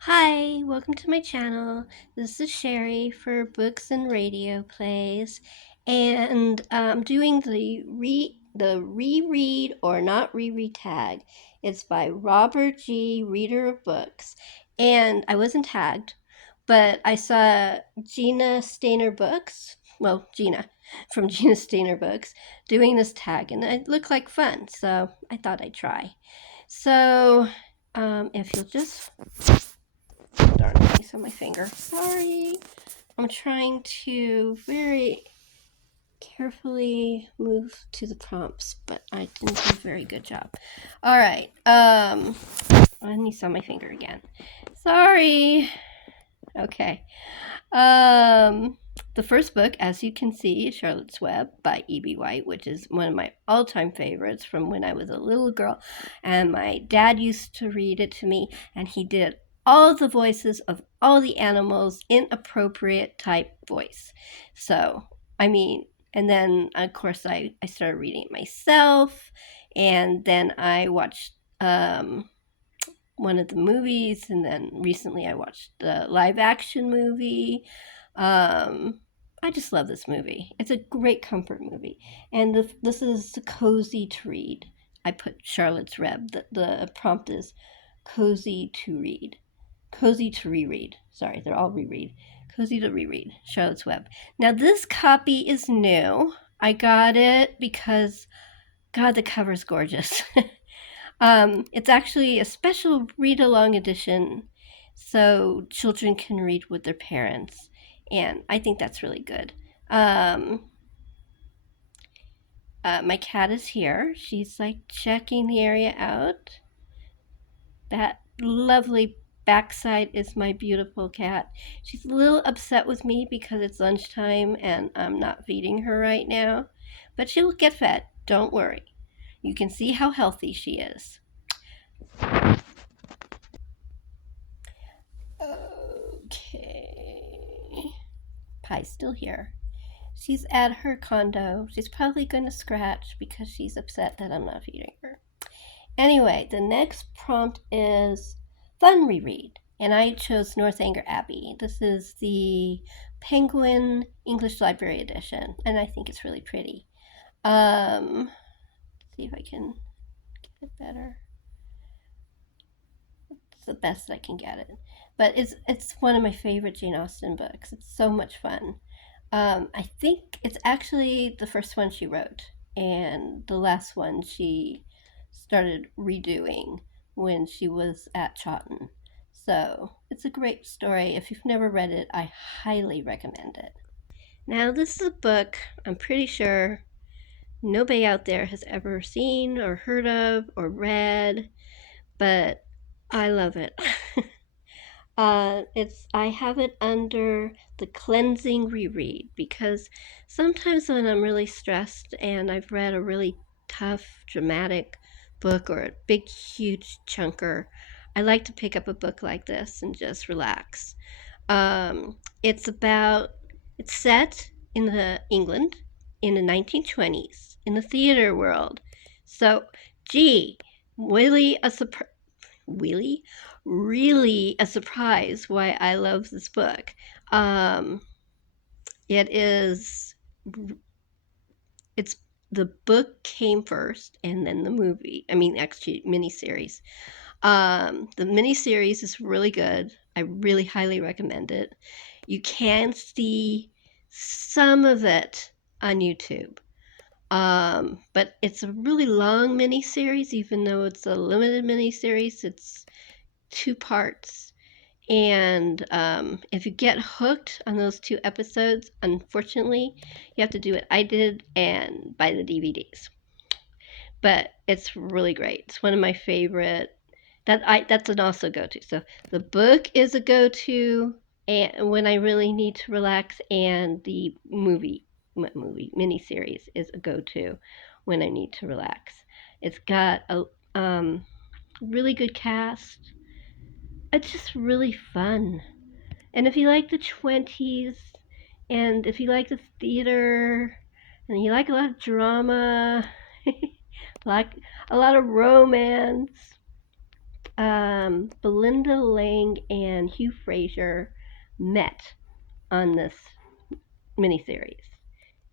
Hi, welcome to my channel. This is Sherri for Books and Radio Plays, and I'm doing the reread or not reread tag. It's by Robert G. Reader of Books, and I wasn't tagged, but I saw Gina Stainer Books. Well, Gina from Gina Stainer Books doing this tag, and it looked like fun, so I thought I'd try. So, if you'll just darn ice on my finger. Sorry. I'm trying to very carefully move to the prompts, but I didn't do a very good job. All right. Let me saw my finger again. Sorry. Okay. The first book, as you can see, is Charlotte's Web by E.B. White, which is one of my all-time favorites from when I was a little girl. And my dad used to read it to me, and he did all the voices of all the animals in appropriate type voice. So, and then, of course, I started reading it myself, and then I watched one of the movies, and then recently I watched the live action movie. I just love this movie. It's a great comfort movie, and this is cozy to read. I put Charlotte's Web. The prompt is cozy to read, cozy to reread. Sorry, they're all reread. Cozy to reread. Charlotte's Web. Now this copy is new. I got it because God, the cover's gorgeous. It's actually a special read-along edition, so children can read with their parents, and I think that's really good. My cat is here. She's like checking the area out. That lovely backside is my beautiful cat. She's a little upset with me because it's lunchtime and I'm not feeding her right now, but she'll get fed. Don't worry. You can see how healthy she is. Okay. Pie's still here. She's at her condo. She's probably going to scratch because she's upset that I'm not feeding her. Anyway, the next prompt is fun reread. And I chose Northanger Abbey. This is the Penguin English Library Edition, and I think it's really pretty. Let's see if I can get it better. It's the best I can get it. But it's one of my favorite Jane Austen books. It's so much fun. I think it's actually the first one she wrote, and the last one she started redoing when she was at Chawton. So it's a great story. If you've never read it, I highly recommend it. Now, this is a book I'm pretty sure nobody out there has ever seen or heard of or read, but I love it. I have it under the cleansing reread because sometimes when I'm really stressed and I've read a really tough, dramatic book or a big, huge chunker, I like to pick up a book like this and just relax. It's set in the England in the 1920s in the theater world. So, gee, really a surprise. Really a surprise why I love this book. Um, it is, it's the book came first and then the movie. Actually, miniseries. The miniseries is really good. I really highly recommend it. You can see some of it on YouTube. But it's a really long miniseries, even though it's a limited miniseries. It's 2 parts. And if you get hooked on those 2 episodes, unfortunately, you have to do what I did and buy the DVDs. But it's really great. It's one of my favorite. That's an also go-to. So the book is a go-to, and when I really need to relax, and the movie miniseries is a go-to when I need to relax. It's got a really good cast. It's just really fun. And if you like the 20s, and if you like the theater, and you like a lot of drama, like a lot of romance, Belinda Lang and Hugh Fraser met on this miniseries.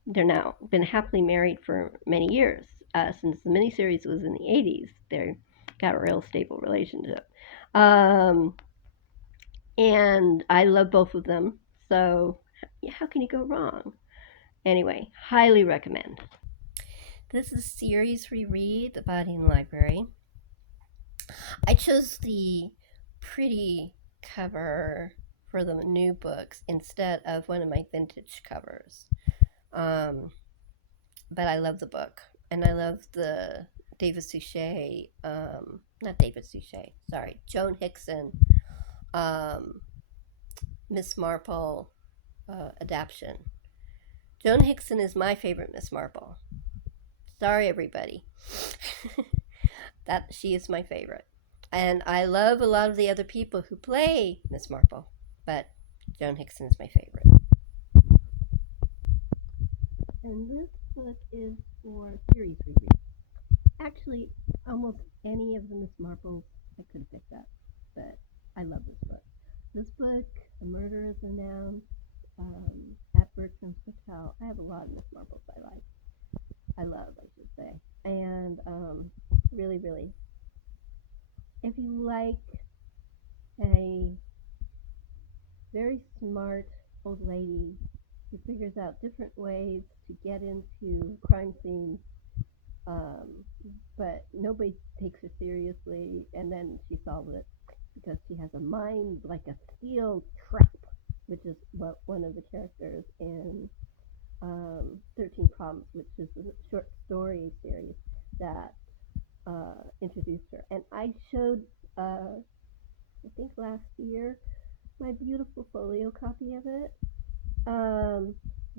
They're now been happily married for many years. Since the miniseries was in the 80s, they got a real stable relationship. Um, and I love both of them. So, how can you go wrong? Anyway, highly recommend. This is series reread, The Body in the Library. I chose the pretty cover for the new books instead of one of my vintage covers. Um, but I love the book, and I love the David Suchet, not David Suchet, sorry, Joan Hickson, um, Miss Marple adaptation. Joan Hickson is my favorite Miss Marple. Sorry, everybody. That she is my favorite. And I love a lot of the other people who play Miss Marple, but Joan Hickson is my favorite. And this book is for series reread. Actually, almost any of the Miss Marples I could have picked up, but I love this book. This book, The Murder is Announced, At Bertram's Hotel. I have a lot of Miss Marples I love, I should say. And really, really, if you like a very smart old lady who figures out different ways to get into crime scenes, um, but nobody takes her seriously, and then she solves it because she has a mind like a steel trap, which is what one of the characters in 13 Problems, which is a short story series that introduced her. And I showed, I think last year, my beautiful folio copy of it.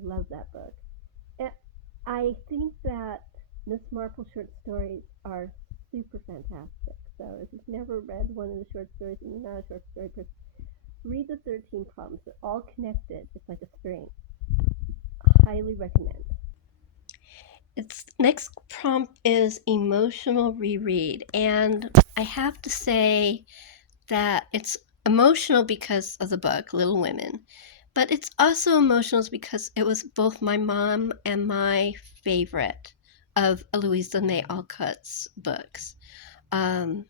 Love that book. And I think that Miss Marple short stories are super fantastic. So if you've never read one of the short stories and you're not a short story person, read the 13 Problems. They're all connected. It's like a string. Highly recommend. Its next prompt is emotional reread. And I have to say that it's emotional because of the book, Little Women. But it's also emotional because it was both my mom and my favorite of Louisa May Alcott's books. Um,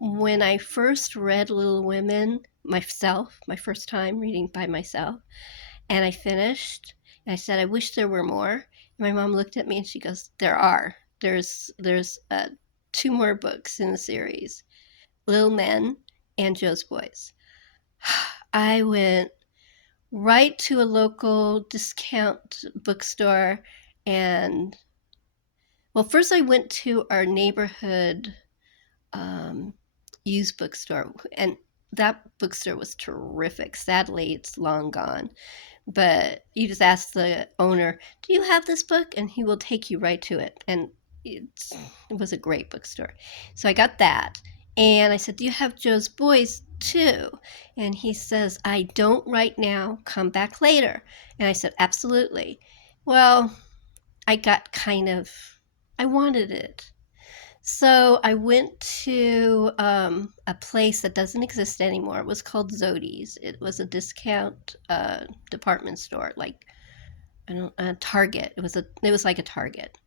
when I first read Little Women myself, my first time reading by myself, and I finished, and I said, I wish there were more. And my mom looked at me and she goes, there are. There's two more books in the series, Little Men and Joe's Boys. I went right to a local discount bookstore and, well, first I went to our neighborhood used bookstore, and that bookstore was terrific. Sadly, it's long gone. But you just ask the owner, do you have this book? And he will take you right to it. And it was a great bookstore. So I got that. And I said, do you have Joe's Boys too? And he says, I don't right now. Come back later. And I said, absolutely. Well, I got I wanted it. So I went to a place that doesn't exist anymore. It was called Zodi's. It was a discount department store, like a Target. It was like a Target,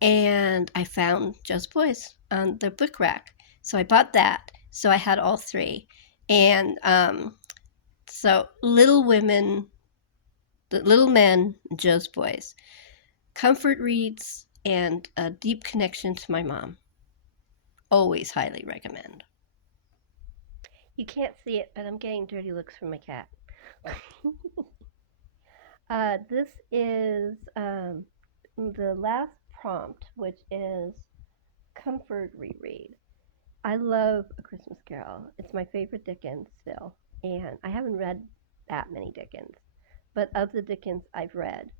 and I found Just Boys on the book rack. So I bought that. So I had all three, and so Little Women, the Little Men, Joe's Boys, comfort reads, and a deep connection to my mom. Always highly recommend. You can't see it, but I'm getting dirty looks from my cat. This is the last prompt, which is comfort reread. I love A Christmas Carol. It's my favorite Dickens still, and I haven't read that many Dickens, but of the Dickens I've read,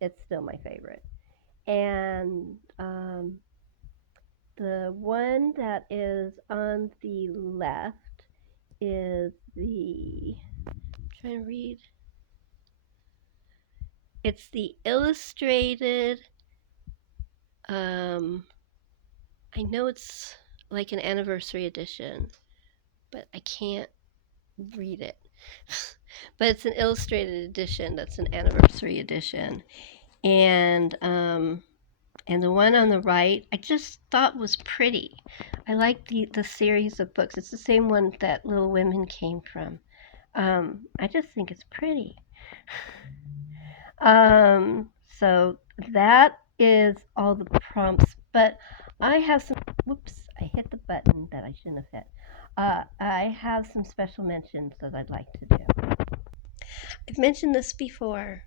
it's still my favorite. And the one that is on the left is I'm trying to read. It's the illustrated. I know it's like an anniversary edition, but I can't read it. But it's an illustrated edition that's an anniversary edition. And the one on the right I just thought was pretty. I like the series of books. It's the same one that Little Women came from. I just think it's pretty. So that is all the prompts, but I have some, whoops, I hit the button that I shouldn't have hit. I have some special mentions that I'd like to do. I've mentioned this before.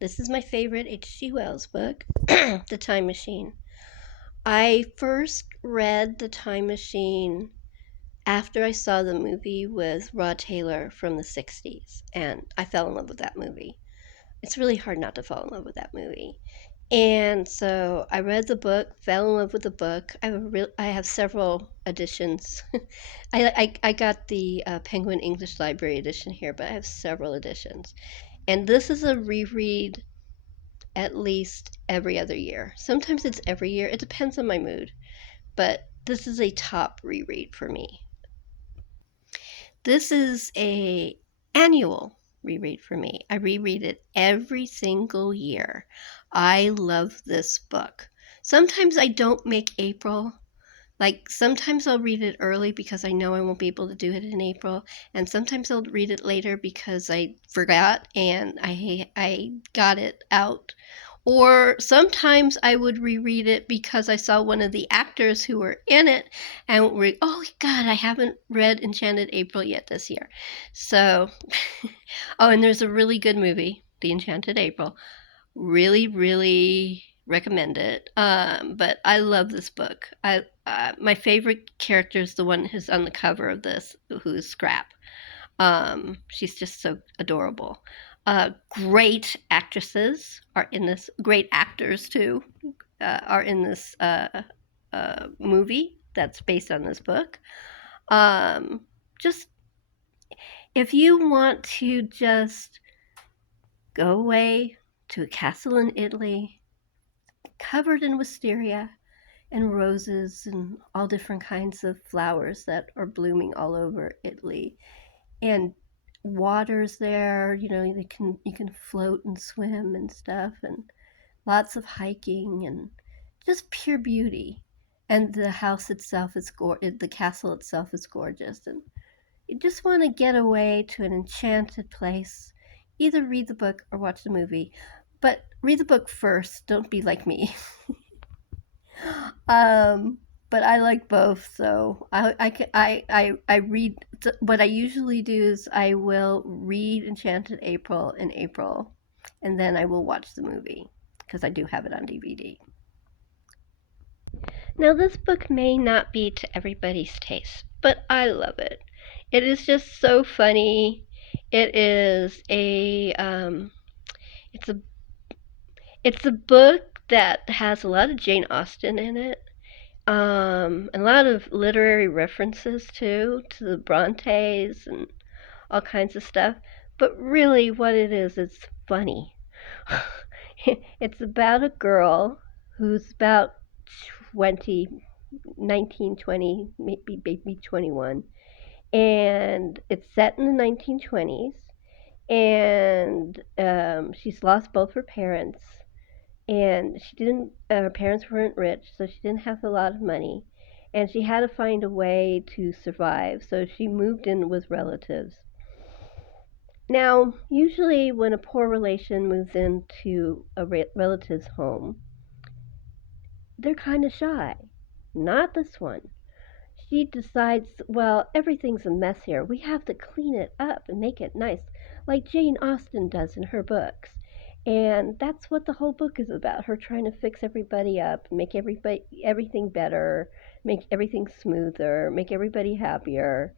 This is my favorite H.G. Wells book, The Time Machine. I first read The Time Machine after I saw the movie with Rod Taylor from the 60s, and I fell in love with that movie. It's really hard not to fall in love with that movie. And so I read the book, fell in love with the book. I have several editions. I got the Penguin English Library edition here, but I have several editions. And this is a reread at least every other year. Sometimes it's every year. It depends on my mood. But this is a top reread for me. This is a annual reread for me. I reread it every single year. I love this book. Sometimes I don't make April. Like sometimes I'll read it early because I know I won't be able to do it in April, and sometimes I'll read it later because I forgot and I got it out. Or sometimes I would reread it because I saw one of the actors who were in it and oh God, I haven't read Enchanted April yet this year. So, oh, and there's a really good movie, The Enchanted April. Really, really recommend it. But I love this book. My favorite character is the one who's on the cover of this, who's Scrap. She's just so adorable. Great actresses are in this. Great actors too are in this movie that's based on this book. Just if you want to just go away to a castle in Italy, covered in wisteria and roses and all different kinds of flowers that are blooming all over Italy, and water's there, you can float and swim and stuff, and lots of hiking and just pure beauty. And the house itself is the castle itself is gorgeous, and you just want to get away to an enchanted place. Either read the book or watch the movie, but read the book first. Don't be like me. um, but I like both, so I read. What I usually do is I will read Enchanted April in April, and then I will watch the movie because I do have it on DVD. Now, this book may not be to everybody's taste, but I love it. It is just so funny. It is it's a it's a book that has a lot of Jane Austen in it. A lot of literary references too, to the Brontes and all kinds of stuff. But really, what it is, it's funny. It's about a girl who's about 20, 19, 20, maybe 21. And it's set in the 1920s. And she's lost both her parents, and she didn't her parents weren't rich, so she didn't have a lot of money, and she had to find a way to survive, so she moved in with relatives. Now, usually when a poor relation moves into a relative's home, they're kind of shy. Not this one. She decides, well, everything's a mess here. We have to clean it up and make it nice, like Jane Austen does in her books. And that's what the whole book is about, her trying to fix everybody up, make everything better, make everything smoother, make everybody happier.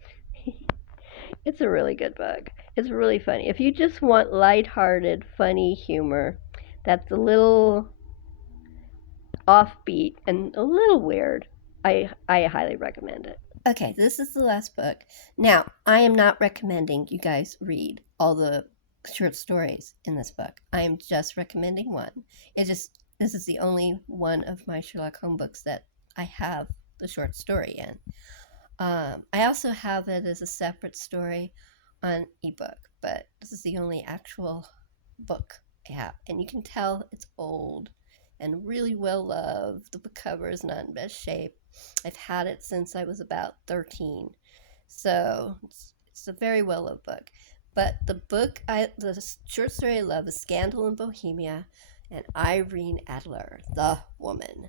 It's a really good book. It's really funny. If you just want lighthearted, funny humor that's a little offbeat and a little weird, I highly recommend it. Okay, this is the last book. Now, I am not recommending you guys read all the short stories in this book. I am just recommending one. This is the only one of my Sherlock Holmes books that I have the short story in. I also have it as a separate story on ebook, but this is the only actual book I have. And you can tell it's old and really well loved. The book cover is not in best shape. I've had it since I was about 13. So it's a very well loved book. But the short story I love is Scandal in Bohemia and Irene Adler, the woman.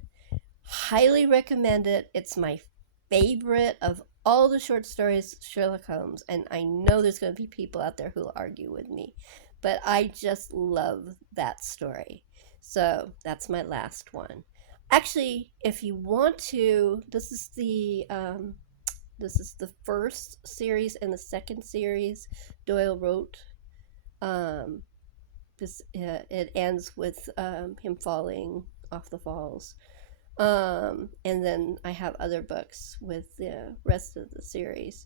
Highly recommend it. It's my favorite of all the short stories, Sherlock Holmes, and I know there's going to be people out there who will argue with me, but I just love that story. So that's my last one. Actually, if you want to, this is the first series and the second series Doyle wrote. Um, it ends with him falling off the falls. And then I have other books with the rest of the series.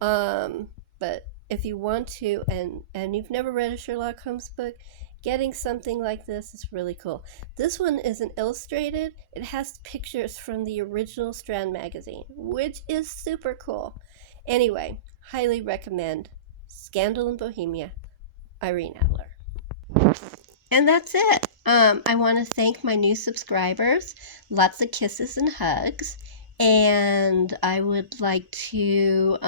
But if you want to, and you've never read a Sherlock Holmes book, getting something like this is really cool. This one isn't illustrated. It has pictures from the original Strand magazine, which is super cool. Anyway, highly recommend Scandal in Bohemia, Irene Adler. And that's it. I want to thank my new subscribers. Lots of kisses and hugs. And I would like to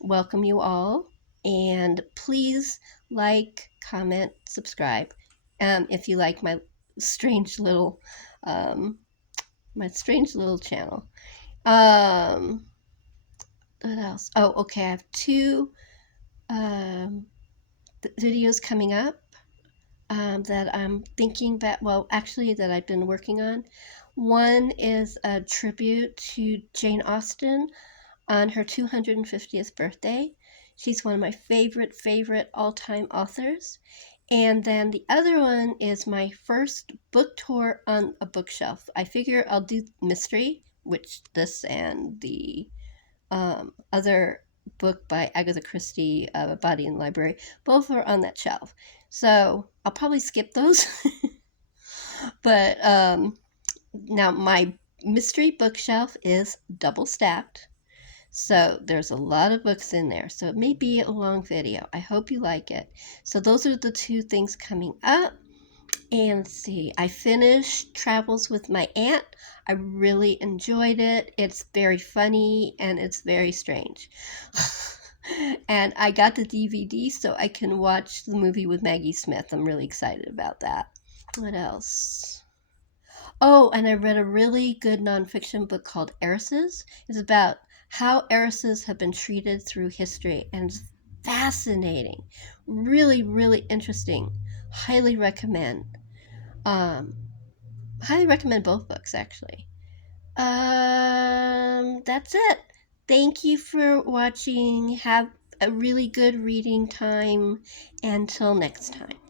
welcome you all. And please like, comment, subscribe if you like strange little um, my strange little channel. What else? Oh, okay. I have two videos coming up. That I'm thinking that, well, actually, that I've been working on. One is a tribute to Jane Austen on her 250th birthday. She's one of my favorite all-time authors. And then the other one is my first book tour on a bookshelf. I figure I'll do mystery, which this and the other book by Agatha Christie, Body in the Library, both are on that shelf. So I'll probably skip those. But now my mystery bookshelf is double stacked. So there's a lot of books in there. So it may be a long video. I hope you like it. So those are the two things coming up. And let's see, I finished Travels with My Aunt. I really enjoyed it. It's very funny and it's very strange. And I got the DVD so I can watch the movie with Maggie Smith. I'm really excited about that. What else? Oh, and I read a really good nonfiction book called Heiresses. It's about how heiresses have been treated through history, and it's fascinating. Really interesting. Highly recommend. Um, Highly recommend both books, actually. That's it. Thank you for watching. Have a really good reading time. Until next time.